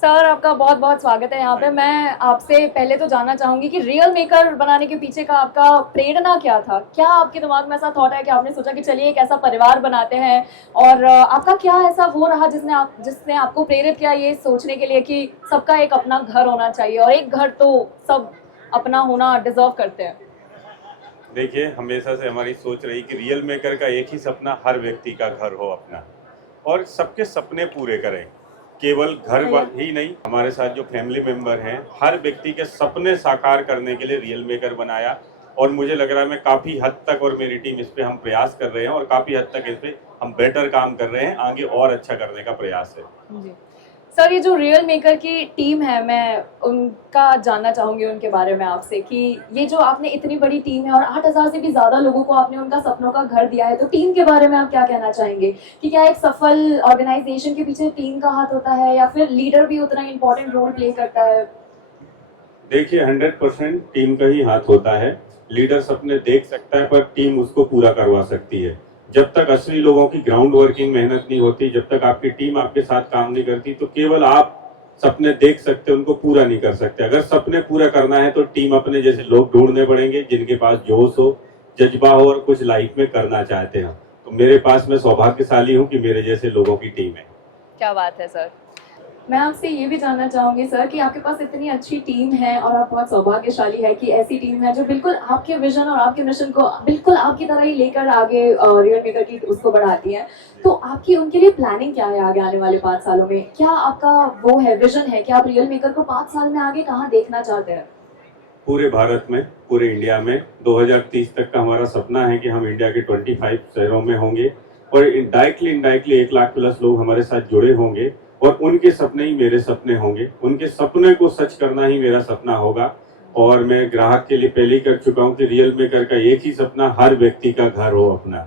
Sir आपका बहुत बहुत स्वागत है यहाँ पे। मैं आपसे पहले तो जानना चाहूंगी कि रियल मेकर बनाने के पीछे का आपका प्रेरणा क्या था? क्या आपके दिमाग में ऐसा थॉट है कि आपने सोचा कि चलिए एक ऐसा परिवार बनाते हैं, और आपका क्या ऐसा वो रहा जिसने आपको प्रेरित किया ये सोचने के लिए कि सबका एक अपना घर होना चाहिए और एक घर तो सब अपना होना डिजर्व करते हैं? देखिए, हमेशा से हमारी सोच रही कि रियल मेकर का एक ही सपना हर व्यक्ति का घर हो अपना, और सबके सपने पूरे करें। केवल घर ही नहीं, हमारे साथ जो फैमिली मेंबर हैं, हर व्यक्ति के सपने साकार करने के लिए रियल मेकर बनाया। और मुझे लग रहा है मैं काफ़ी हद तक और मेरी टीम इस पे हम प्रयास कर रहे हैं और काफ़ी हद तक इस पे हम बेटर काम कर रहे हैं, आगे और अच्छा करने का प्रयास है जी सर, ये जो रियल मेकर की टीम है, मैं उनका जानना चाहूंगी उनके बारे में आपसे कि ये जो आपने इतनी बड़ी टीम है और 8,000 से भी ज्यादा लोगों को आपने उनका सपनों का घर दिया है, तो टीम के बारे में आप क्या कहना चाहेंगे कि क्या एक सफल ऑर्गेनाइजेशन के पीछे टीम का हाथ होता है या फिर लीडर भी उतना ही इंपॉर्टेंट रोल प्ले करता है? देखिए, 100% टीम का ही हाथ होता है। लीडर सपने देख सकता है पर टीम उसको पूरा करवा सकती है। जब तक असली लोगों की ग्राउंड वर्किंग मेहनत नहीं होती, जब तक आपकी टीम आपके साथ काम नहीं करती, तो केवल आप सपने देख सकते, उनको पूरा नहीं कर सकते। अगर सपने पूरा करना है तो टीम अपने जैसे लोग ढूंढने पड़ेंगे जिनके पास जोश हो, जज्बा हो और कुछ लाइफ में करना चाहते हैं। तो मेरे पास, मैं सौभाग्यशाली हूँ कि मेरे जैसे लोगों की टीम है। क्या बात है सर। मैं आपसे ये भी जानना चाहूंगी सर कि आपके पास इतनी अच्छी टीम है और आप बहुत सौभाग्यशाली है कि ऐसी टीम है जो बिल्कुल आपके विजन और आपके मिशन को बिल्कुल आपकी तरह ही लेकर आगे रियल मेकर की उसको बढ़ाती है। तो आपकी उनके लिए प्लानिंग क्या है आगे आने वाले 5 सालों में? क्या आपका वो है, विजन है कि आप रियल मेकर को 5 साल में आगे कहाँ देखना चाहते हैं? पूरे भारत में, पूरे इंडिया में 2030 तक का हमारा सपना है कि हम इंडिया के 25 शहरों में होंगे और डायरेक्टली इनडायरेक्टली 1 लाख प्लस लोग हमारे साथ जुड़े होंगे और उनके सपने ही मेरे सपने होंगे। उनके सपने को सच करना ही मेरा सपना होगा। और मैं ग्राहक के लिए पहले ही कर चुका हूँ कि रियल मेकर का एक ही सपना हर व्यक्ति का घर हो अपना।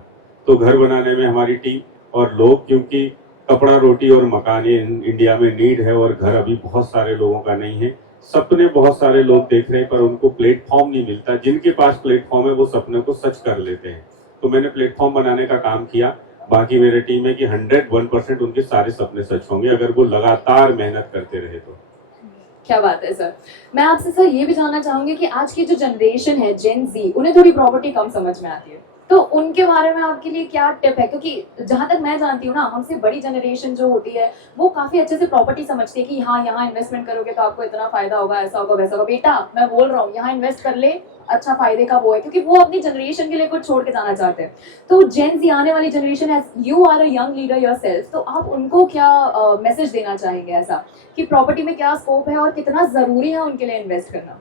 तो घर बनाने में हमारी टीम और लोग, क्योंकि कपड़ा, रोटी और मकान ये इंडिया में नीड है और घर अभी बहुत सारे लोगों का नहीं है। सपने बहुत सारे लोग देख रहे हैं पर उनको प्लेटफॉर्म नहीं मिलता। जिनके पास प्लेटफॉर्म है वो सपने को सच कर लेते हैं। तो मैंने प्लेटफॉर्म बनाने का काम किया। बाकी मेरे टीम है कि 101% उनके सारे सपने सच होंगे अगर वो लगातार मेहनत करते रहे तो। क्या बात है सर। मैं आपसे सर ये भी जानना चाहूंगी कि आज की जो जनरेशन है, जेन जी, उन्हें थोड़ी प्रॉपर्टी कम समझ में आती है, तो उनके बारे में आपके लिए क्या टिप है? क्योंकि जहां तक मैं जानती हूँ ना, हमसे बड़ी जनरेशन जो होती है वो काफी अच्छे से प्रॉपर्टी समझती है कि हाँ, यहाँ इन्वेस्टमेंट करोगे तो आपको इतना फायदा होगा, ऐसा होगा, वैसा होगा। बेटा, मैं बोल रहा हूँ यहाँ इन्वेस्ट कर ले, अच्छा फायदे का वो है, क्योंकि वो अपनी जनरेशन के लिए कुछ छोड़ के जाना चाहते हैं। तो जेन जी, आने वाली generation, as you are a young leader yourself, तो आप उनको क्या मैसेज देना चाहेंगे ऐसा कि प्रॉपर्टी में क्या स्कोप है और कितना जरूरी है उनके लिए इन्वेस्ट करना?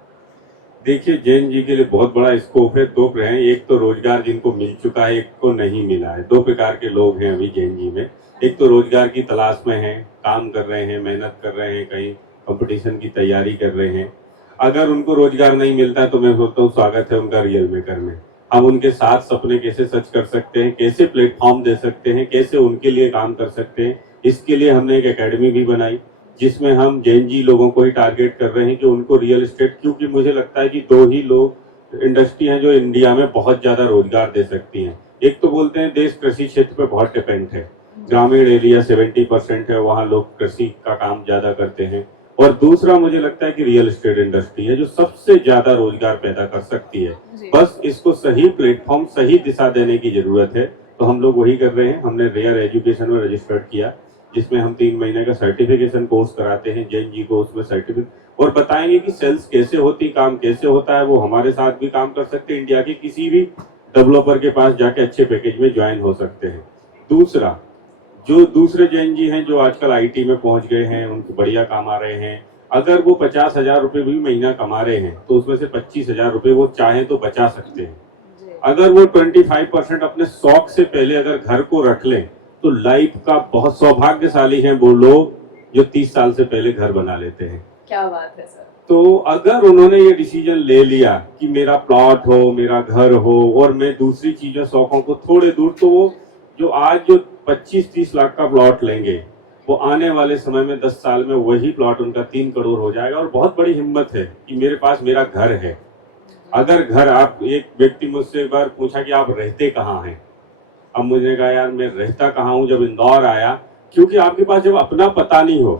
देखिए, जैन जी के लिए बहुत बड़ा स्कोप है। 2 हैं, एक तो रोजगार जिनको मिल चुका है, एक को नहीं मिला है। 2 प्रकार के लोग हैं अभी जैन जी में। एक तो रोजगार की तलाश में है, काम कर रहे हैं, मेहनत कर रहे हैं, कहीं कंपटीशन की तैयारी कर रहे हैं। अगर उनको रोजगार नहीं मिलता तो मैं सोचता हूँ स्वागत है उनका रियल मेकर में। हम उनके साथ सपने कैसे सच कर सकते हैं, कैसे प्लेटफॉर्म दे सकते हैं, कैसे उनके लिए काम कर सकते हैं, इसके लिए हमने एक एकेडमी भी बनाई जिसमें हम जैन जी लोगों को ही टारगेट कर रहे हैं कि उनको रियल एस्टेट, क्योंकि मुझे लगता है कि 2 ही लोग इंडस्ट्री हैं जो इंडिया में बहुत ज्यादा रोजगार दे सकती हैं। एक तो बोलते हैं देश कृषि क्षेत्र पे बहुत डिपेंड है, ग्रामीण एरिया 70% है, वहाँ लोग कृषि का काम ज्यादा करते हैं। और दूसरा मुझे लगता है कि रियल एस्टेट इंडस्ट्री है जो सबसे ज्यादा रोजगार पैदा कर सकती है। बस इसको सही प्लेटफॉर्म, सही दिशा देने की जरूरत है। तो हम लोग वही कर रहे हैं। हमने रेयर एजुकेशन में रजिस्टर्ड किया जिसमें हम 3 महीने का सर्टिफिकेशन कोर्स कराते हैं जैन जी को, उसमें सर्टिफिकेट और बताएंगे कि सेल्स कैसे होती, काम कैसे होता है। वो हमारे साथ भी काम कर सकते हैं, इंडिया के किसी भी डेवलपर के पास जाके अच्छे पैकेज में ज्वाइन हो सकते हैं। दूसरा, जो दूसरे जैन जी हैं जो आजकल आईटी में पहुंच गए हैं, उनके बढ़िया काम आ रहे हैं, अगर वो 50,000 रुपए भी महीना कमा रहे हैं तो उसमें से 25,000 रुपए वो चाहे तो बचा सकते हैं। अगर वो 25% अपने शौक से पहले अगर घर को रख लें तो लाइफ का बहुत सौभाग्यशाली है वो लोग जो 30 साल से पहले घर बना लेते हैं। क्या बात है सर। तो अगर उन्होंने ये डिसीजन ले लिया कि मेरा प्लॉट हो, मेरा घर हो और मैं दूसरी चीजों, शौकों को थोड़े दूर, तो वो जो आज जो 25-30 लाख का प्लॉट लेंगे वो आने वाले समय में 10 साल में वही प्लॉट उनका 3 करोड़ हो जाएगा। और बहुत बड़ी हिम्मत है कि मेरे पास मेरा घर है। अगर घर, आप, एक व्यक्ति मुझसे एक बार पूछा कि आप रहते कहाँ हैं, अब मुझे कहा यार मैं रहता कहाँ हूँ, जब इंदौर आया, क्योंकि आपके पास जब अपना पता नहीं हो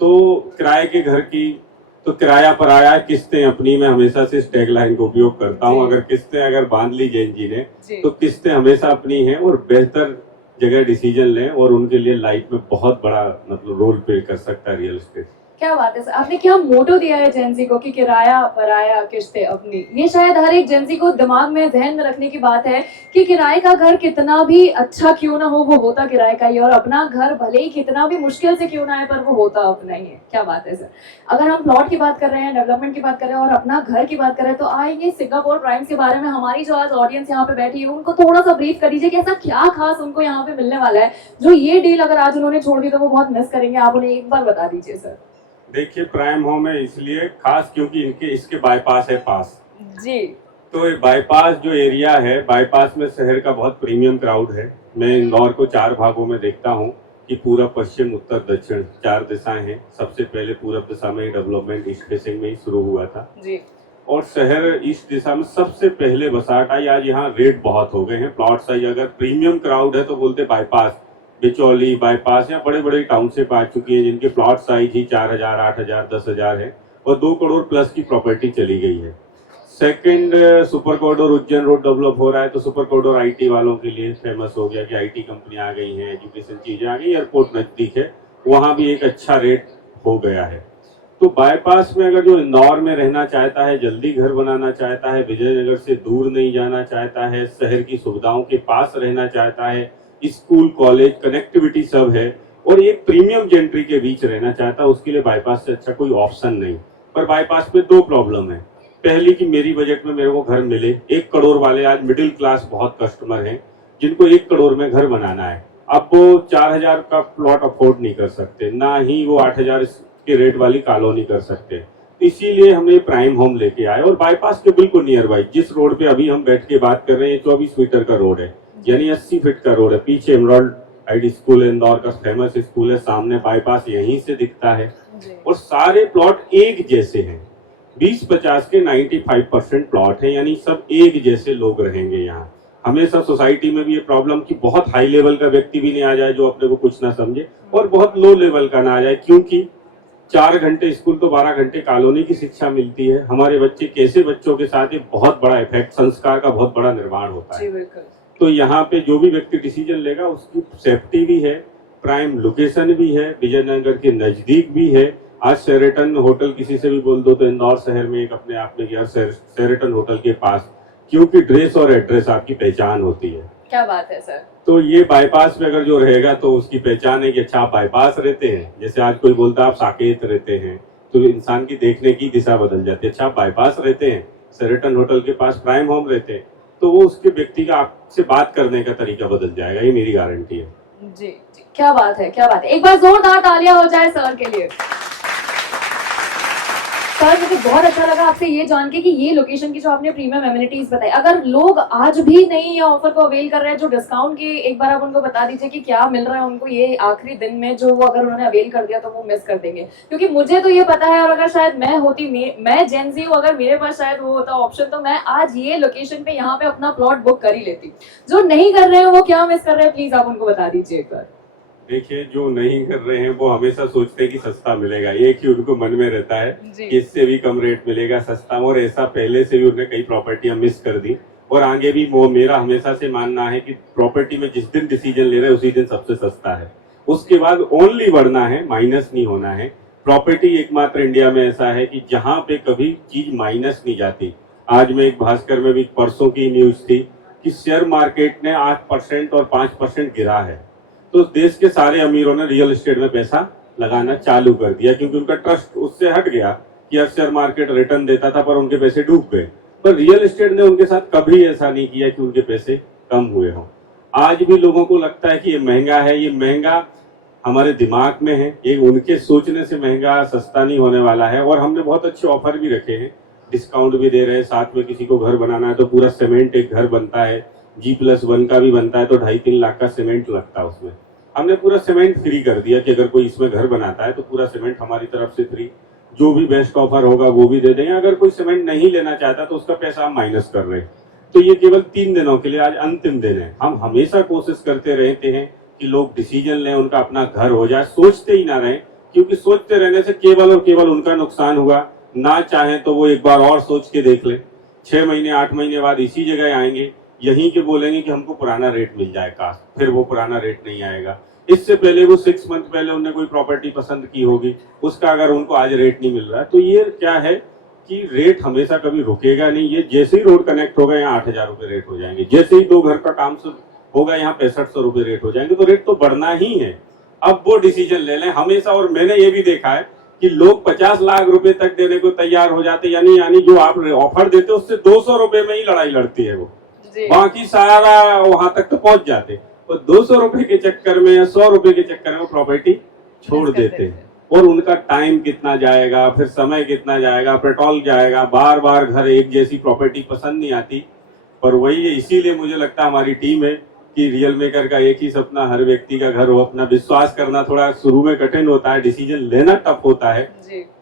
तो किराए के घर की तो किराया पर आया, किस्तें अपनी, मैं हमेशा से इस टैगलाइन का उपयोग करता हूँ। अगर किस्तें अगर बांध ली जैन जी ने तो किस्तें हमेशा अपनी हैं और बेहतर जगह डिसीजन लें और उनके लिए लाइफ में बहुत बड़ा मतलब रोल प्ले कर सकता है रियल एस्टेट। क्या बात है सर, आपने क्या मोटो दिया है जेंजी को कि किराया पराया किस्तें अपनी। ये शायद हर एक जेंजी को दिमाग में जहन में रखने की बात है कि किराए का घर कितना भी अच्छा क्यों ना हो वो होता किराए का ही, और अपना घर भले ही कितना भी मुश्किल से क्यों ना है पर वो होता अपना ही है। क्या बात है सर। अगर हम प्लॉट की बात कर रहे हैं, डेवलपमेंट की बात कर रहे हैं और अपना घर की बात कर रहे हैं, तो आइए सिंगापुर प्राइम्स के बारे में हमारी जो आज ऑडियंस यहाँ पे बैठी है उनको थोड़ा सा ब्रीफ कर दीजिए कि ऐसा क्या खास उनको यहाँ पे मिलने वाला है जो ये डील अगर आज उन्होंने छोड़ दी तो वो बहुत मिस करेंगे। आप उन्हें एक बार बता दीजिए सर। देखिए, प्राइम होम है इसलिए खास क्योंकि इसके बाईपास है पास जी। तो ये बाईपास जो एरिया है, बाईपास में शहर का बहुत प्रीमियम क्राउड है। मैं इंदौर को 4 भागों में देखता हूँ कि पूरा पश्चिम उत्तर दक्षिण 4 दिशाएं हैं। सबसे पहले पूरब दिशा में डेवलपमेंट ईस्ट फेसिंग में ही शुरू हुआ था जी। और शहर ईस्ट दिशा में सबसे पहले बसाहट आई। आज यहाँ रेट बहुत हो गए हैं, प्लॉट साइज अगर प्रीमियम क्राउड है तो बोलते बाईपास, बिचौली बाईपास या बड़े बड़े टाउनशिप आ चुकी है जिनके प्लॉट साइज ही 4,000, 8,000, 10,000 है और 2 करोड़ प्लस की प्रॉपर्टी चली गई है। Second, super corridor Ujjain road develop हो रहा है तो सुपर कॉरिडोर आईटी वालों के लिए फेमस हो गया कि आईटी कंपनी आ गई है, एजुकेशन चीजें आ गई, एयरपोर्ट नजदीक है, वहां भी एक अच्छा रेट हो गया है। तो बाईपास में अगर जो इंदौर में रहना चाहता है, जल्दी घर बनाना चाहता है, विजयनगर से दूर नहीं जाना चाहता है, शहर की सुविधाओं के पास रहना चाहता है, स्कूल कॉलेज कनेक्टिविटी सब है और एक प्रीमियम जेंट्री के बीच रहना चाहता है, उसके लिए बाईपास से अच्छा कोई ऑप्शन नहीं। पर बाईपास में 2 प्रॉब्लम है। पहली कि मेरी बजट में मेरे को घर मिले। 1 करोड़ वाले आज मिडिल क्लास बहुत कस्टमर हैं जिनको 1 करोड़ में घर बनाना है। अब वो 4,000 का प्लॉट अफोर्ड नहीं कर सकते, ना ही वो 8,000 के रेट वाली कॉलोनी कर सकते। इसीलिए हमने प्राइम होम लेके आए और बाईपास के बिल्कुल नियर बाई जिस रोड पे अभी हम बैठ के बात कर रहे हैं 24 मीटर का रोड है, यानी 80 फीट का रोड है। पीछे एमराल्ड आईडी स्कूल है, इंदौर का फेमस स्कूल है, सामने बाईपास यहीं से दिखता है और सारे प्लॉट एक जैसे हैं। 20-50 के 95% प्लॉट है, यानी सब एक जैसे लोग रहेंगे यहाँ। हमेशा सोसाइटी में भी ये प्रॉब्लम कि बहुत हाई लेवल का व्यक्ति भी नहीं आ जाए जो अपने को कुछ ना समझे और बहुत लो लेवल का ना आ जाए, क्योंकि 4 घंटे स्कूल तो 12 घंटे कॉलोनी की शिक्षा मिलती है। हमारे बच्चे कैसे बच्चों के साथ एक बहुत बड़ा इफेक्ट, संस्कार का बहुत बड़ा निर्माण होता है। तो यहाँ पे जो भी व्यक्ति डिसीजन लेगा उसकी सेफ्टी भी है, प्राइम लोकेशन भी है, विजयनगर के नजदीक भी है। आज शेरेटन होटल किसी से भी बोल दो तो इंदौर शहर में एक अपने आप में गया शेरेटन होटल के पास, क्योंकि ड्रेस और एड्रेस आपकी पहचान होती है। क्या बात है सर। तो ये बाईपास में अगर जो रहेगा तो उसकी पहचान है कि अच्छा आप बाईपास रहते हैं। जैसे आज कोई बोलता है आप साकेत रहते हैं तो इंसान की देखने की दिशा बदल जाती है। अच्छा आप बाईपास रहते हैं, शेरेटन होटल के पास प्राइम होम रहते हैं, तो वो उसके व्यक्ति का आपसे बात करने का तरीका बदल जाएगा, ये मेरी गारंटी है। जी जी, क्या बात है, क्या बात है। एक बार जोरदार तालियां हो जाए सर के लिए। सर मुझे बहुत अच्छा लगा आपसे ये जान के कि ये लोकेशन की जो आपने प्रीमियम एमिनिटीज बताई, अगर लोग आज भी नहीं ये ऑफर को अवेल कर रहे हैं जो डिस्काउंट की, एक बार आप उनको बता दीजिए कि क्या मिल रहा है उनको ये आखिरी दिन में, जो वो अगर उन्होंने अवेल कर दिया तो वो मिस कर देंगे। क्योंकि मुझे तो ये पता है, और अगर शायद मैं होती, मैं जेंजी हूँ, अगर मेरे पास शायद वो होता ऑप्शन तो मैं आज ये लोकेशन पे यहाँ पे अपना प्लॉट बुक कर ही लेती। जो नहीं कर रहे हैं वो क्या मिस कर रहे हैं, प्लीज आप उनको बता दीजिए एक बार। देखिए, जो नहीं कर रहे हैं वो हमेशा सोचते हैं कि सस्ता मिलेगा, एक ही उनको मन में रहता है कि इससे भी कम रेट मिलेगा सस्ता, और ऐसा पहले से भी उन्होंने कई प्रॉपर्टियां मिस कर दी और आगे भी वो मेरा हमेशा से मानना है कि प्रॉपर्टी में जिस दिन डिसीजन ले रहे हैं उसी दिन सबसे सस्ता है, उसके बाद ओनली बढ़ना है, माइनस नहीं होना है। प्रॉपर्टी एकमात्र इंडिया में ऐसा है कि जहां पे कभी चीज माइनस नहीं जाती। आज में एक भास्कर में भी परसों की न्यूज थी कि शेयर मार्केट ने 8% और 5% गिरा है, तो देश के सारे अमीरों ने रियल एस्टेट में पैसा लगाना चालू कर दिया, क्योंकि उनका ट्रस्ट उससे हट गया कि अब शेयर मार्केट रिटर्न देता था पर उनके पैसे डूब गए। पर रियल एस्टेट ने उनके साथ कभी ऐसा नहीं किया कि उनके पैसे कम हुए हों। आज भी लोगों को लगता है कि ये महंगा है, ये महंगा हमारे दिमाग में है, ये उनके सोचने से महंगा सस्ता नहीं होने वाला है। और हमने बहुत अच्छे ऑफर भी रखे हैं, डिस्काउंट भी दे रहे हैं। साथ में किसी को घर बनाना है तो पूरा सीमेंट एक घर बनता है, G+1 का भी बनता है तो 2.5-3 लाख का सीमेंट लगता है उसमें। हमने पूरा सीमेंट फ्री कर दिया कि अगर कोई इसमें घर बनाता है तो पूरा सीमेंट हमारी तरफ से फ्री, जो भी बेस्ट ऑफर होगा वो भी दे देंगे। अगर कोई सीमेंट नहीं लेना चाहता तो उसका पैसा हम माइनस कर रहे हैं। तो ये केवल 3 दिनों के लिए, आज अंतिम दिन है। हम हमेशा कोशिश करते रहते हैं कि लोग डिसीजन लें, उनका अपना घर हो जाए, सोचते ही ना रहे क्योंकि सोचते रहने से केवल और केवल उनका नुकसान हुआ। ना चाहे तो वो एक बार और सोच के देख ले, 6 महीने 8 महीने बाद इसी जगह आएंगे, यहीं के बोलेंगे कि हमको पुराना रेट मिल जाए काश, फिर वो पुराना रेट नहीं आएगा। इससे पहले वो 6 मंथ पहले उन्होंने कोई प्रॉपर्टी पसंद की होगी, उसका अगर उनको आज रेट नहीं मिल रहा है, तो ये क्या है कि रेट हमेशा कभी रुकेगा नहीं। ये जैसे ही रोड कनेक्ट होगा यहाँ 8,000 रुपए रेट हो जाएंगे, जैसे ही 2 घर का काम होगा यहाँ 6500 रुपए रेट हो जाएंगे, तो रेट तो बढ़ना ही है। अब वो डिसीजन ले लें हमेशा। और मैंने ये भी देखा है कि लोग 50 लाख रुपए तक देने को तैयार हो जाते, यानी जो आप ऑफर देते उससे 200 रुपए में ही लड़ाई लड़ती है वो, बाकी सारा वहां तक तो पहुंच जाते, और 200 रुपए के चक्कर में या 100 रुपए के चक्कर में प्रॉपर्टी छोड़ देते हैं। और उनका टाइम कितना जाएगा, फिर समय कितना जाएगा, पेट्रोल जाएगा, बार बार घर एक जैसी प्रॉपर्टी पसंद नहीं आती। पर वही है, इसीलिए मुझे लगता है हमारी टीम है कि रियल मेकर का एक ही सपना, हर व्यक्ति का घर हो। अपना विश्वास करना थोड़ा शुरू में कठिन होता है, डिसीजन लेना टफ होता है,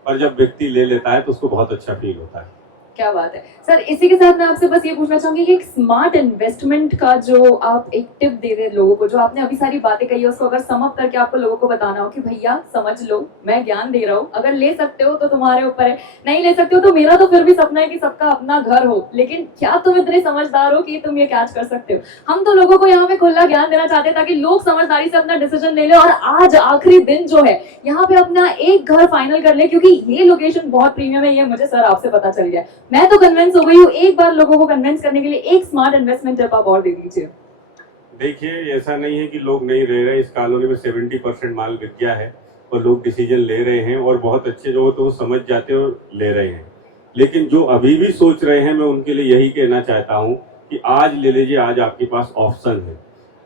पर जब व्यक्ति ले लेता है तो उसको बहुत अच्छा फील होता है। क्या बात है सर। इसी के साथ मैं आपसे बस ये पूछना चाहूंगी कि एक स्मार्ट इन्वेस्टमेंट का जो आप एक टिप दे रहे लोगों को, जो आपने अभी सारी बातें कही है उसको अगर सम अप करके आपको लोगों को बताना हो कि भैया समझ लो, मैं ज्ञान दे रहा हूँ, अगर ले सकते हो तो तुम्हारे ऊपर है, नहीं ले सकते हो तो मेरा तो फिर भी सपना है कि सबका अपना घर हो, लेकिन क्या तुम इतने समझदार हो कि तुम ये कैच कर सकते हो। हम तो लोगों को यहाँ पे खुला ज्ञान देना चाहते हैं ताकि लोग समझदारी से अपना डिसीजन ले ले और आज आखिरी दिन जो है यहाँ पे अपना एक घर फाइनल कर ले, क्योंकि ये लोकेशन बहुत प्रीमियम है, ये मुझे सर आपसे पता चल गया। मैं तो कन्विंस हो गई हूँ। एक बार लोगों को कन्विंस करने के लिए एक स्मार्ट इन्वेस्टमेंट टिप आप और दे दीजिए। देखिए, ऐसा नहीं है कि लोग नहीं रह रहे, इस कॉलोनी में 70% माल बिक गया है और लोग डिसीजन ले रहे हैं, और बहुत अच्छे जो तो समझ जाते हो ले रहे हैं। लेकिन जो अभी भी सोच रहे हैं, मैं उनके लिए यही कहना चाहता हूं कि आज ले लीजिए, आज आपके पास ऑप्शन है।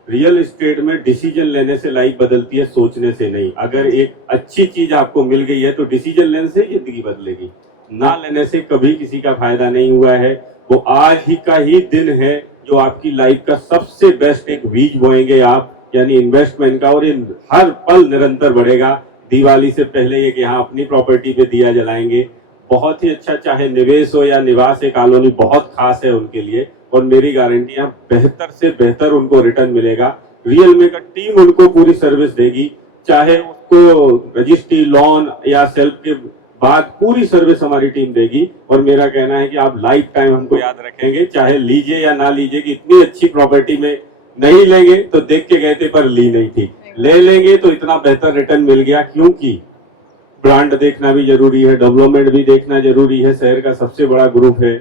रियल एस्टेट में डिसीजन लेने से लाइफ बदलती है, सोचने से नहीं। अगर एक अच्छी चीज आपको मिल गई है तो डिसीजन लेने से जिंदगी बदलेगी, ना लेने से कभी किसी का फायदा नहीं हुआ है। वो आज ही का ही दिन है जो आपकी लाइफ का सबसे बेस्ट एक बीज बोएंगे आप, यानी इन्वेस्टमेंट का, और ये हर पल निरंतर बढ़ेगा। दिवाली से पहले एक यहाँ अपनी प्रॉपर्टी पे दिया जलाएंगे, बहुत ही अच्छा, चाहे निवेश हो या निवास, ये कॉलोनी बहुत खास है उनके लिए, और मेरी गारंटी है बेहतर से बेहतर उनको रिटर्न मिलेगा। रियल में का टीम उनको पूरी सर्विस देगी, चाहे उसको रजिस्ट्री, लोन या सेल्फ के बाद पूरी सर्विस हमारी टीम देगी। और मेरा कहना है कि आप लाइफ टाइम हमको याद रखेंगे, चाहे लीजिए या ना लीजिए, कि इतनी अच्छी प्रॉपर्टी में नहीं लेंगे तो देख के गए थे पर ली नहीं थी, ले लेंगे तो इतना बेहतर रिटर्न मिल गया। क्योंकि ब्रांड देखना भी जरूरी है, डेवलपमेंट भी देखना जरूरी है। शहर का सबसे बड़ा ग्रुप है,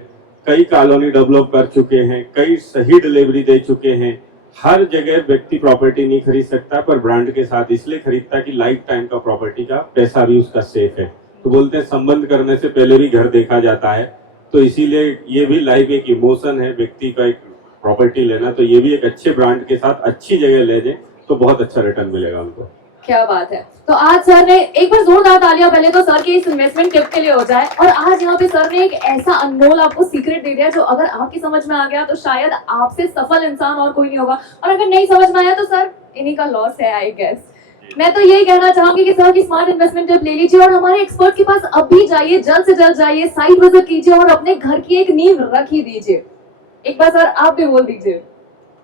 कई कॉलोनी डेवलप कर चुके हैं, कई सही डिलीवरी दे चुके हैं। हर जगह व्यक्ति प्रॉपर्टी नहीं खरीद सकता, पर ब्रांड के साथ इसलिए खरीदता कि लाइफ टाइम का प्रॉपर्टी का पैसा भी उसका सेफ है। तो बोलते हैं संबंध करने से पहले भी घर देखा जाता है, तो इसीलिए ये भी लाइफ एक इमोशन है व्यक्ति का, एक प्रॉपर्टी लेना। तो ये भी एक अच्छे ब्रांड के साथ अच्छी जगह ले जाए तो बहुत अच्छा रिटर्न मिलेगा उनको। क्या बात है। तो आज सर ने एक बार जोरदार तालियां पहले तो सर के इस इन्वेस्टमेंट टिप के लिए हो जाए। और आज यहाँ पे सर ने एक ऐसा अनमोल आपको सीक्रेट दे दिया जो अगर आपकी समझ में आ गया तो शायद आपसे सफल इंसान और कोई नहीं होगा, और अगर नहीं समझ में आया तो सर इन्हीं का लॉस है आई गेस। मैं तो यही कहना चाहूंगी कि सर की स्मार्ट इन्वेस्टमेंट टिप ले लीजिए और हमारे एक्सपर्ट के पास अभी जाइए, जल्द से जल्द जाइए, साइट विजिट कीजिए और अपने घर की एक नींव रख ही दीजिए। एक बार सर आप भी बोल दीजिए।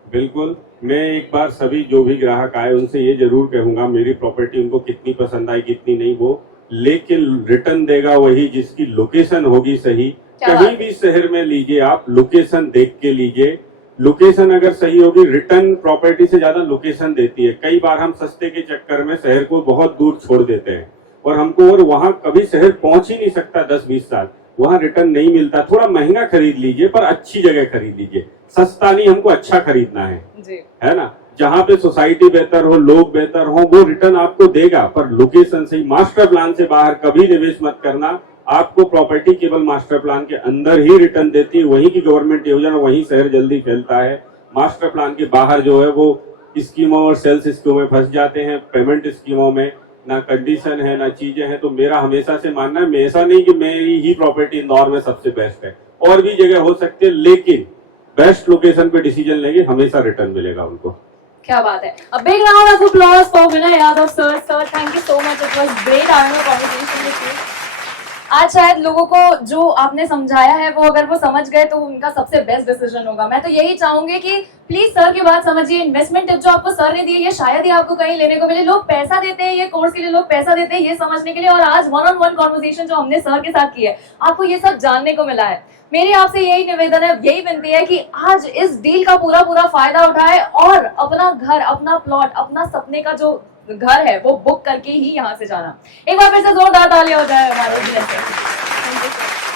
बिल्कुल, मैं एक बार सभी जो भी ग्राहक आए उनसे ये जरूर कहूंगा, मेरी प्रॉपर्टी उनको कितनी पसंद आई कितनी नहीं, वो लेकिन रिटर्न देगा वही जिसकी लोकेशन होगी सही। कहीं भी शहर में लीजिए आप, लोकेशन देख के लीजिए। लोकेशन अगर सही होगी, रिटर्न प्रॉपर्टी से ज्यादा लोकेशन देती है। कई बार हम सस्ते के चक्कर में शहर को बहुत दूर छोड़ देते हैं और हमको, और वहां कभी शहर पहुंच ही नहीं सकता 10-20 साल, वहां रिटर्न नहीं मिलता। थोड़ा महंगा खरीद लीजिए पर अच्छी जगह खरीद लीजिए, सस्ता नहीं, हमको अच्छा खरीदना है जी, है ना। जहाँ पे सोसाइटी बेहतर हो, लोग बेहतर हो, वो रिटर्न आपको देगा, पर लोकेशन सही। मास्टर प्लान से बाहर कभी निवेश मत करना। आपको प्रॉपर्टी केवल मास्टर प्लान के अंदर ही रिटर्न देती है, वहीं की गवर्नमेंट योजना, वहीं शहर जल्दी फैलता है। मास्टर प्लान के बाहर जो है वो स्कीमों और सेल्स स्कीमों में फंस जाते हैं, पेमेंट स्कीमों में ना कंडीशन है ना चीजें हैं। तो मेरा हमेशा से मानना है, मैं ऐसा नहीं कि मेरी ही प्रॉपर्टी इंदौर में सबसे बेस्ट है, और भी जगह हो सकती है, लेकिन बेस्ट लोकेशन पे डिसीजन लेंगे हमेशा रिटर्न मिलेगा उनको। क्या बात है। A big round of applause for Vinay Yadav sir. Sir, thank you so much. It was great having a conversation with you. आज शायद लोगों को जो आपने समझाया है वो अगर वो समझ गए तो उनका सबसे बेस्ट डिसीजन होगा। मैं तो यही चाहूंगी कि प्लीज सर की बात समझिए। इन्वेस्टमेंट टिप जो आपको सर ने दी है ये शायद ही आपको कहीं लेने को मिले। लोग पैसा देते हैं ये कोर्स के लिए, लोग पैसा देते हैं ये समझने के लिए, और आज वन ऑन वन कॉन्वर्सेशन जो हमने सर के साथ की है आपको ये सब जानने को मिला है। मेरी आपसे यही निवेदन है, यही विनती है कि आज इस डील का पूरा पूरा फायदा उठाए और अपना घर, अपना प्लॉट, अपना सपने का जो घर है वो बुक करके ही यहाँ से जाना। एक बार फिर से जोरदार तालियां हो जाए हमारे लिए। Thank you sir.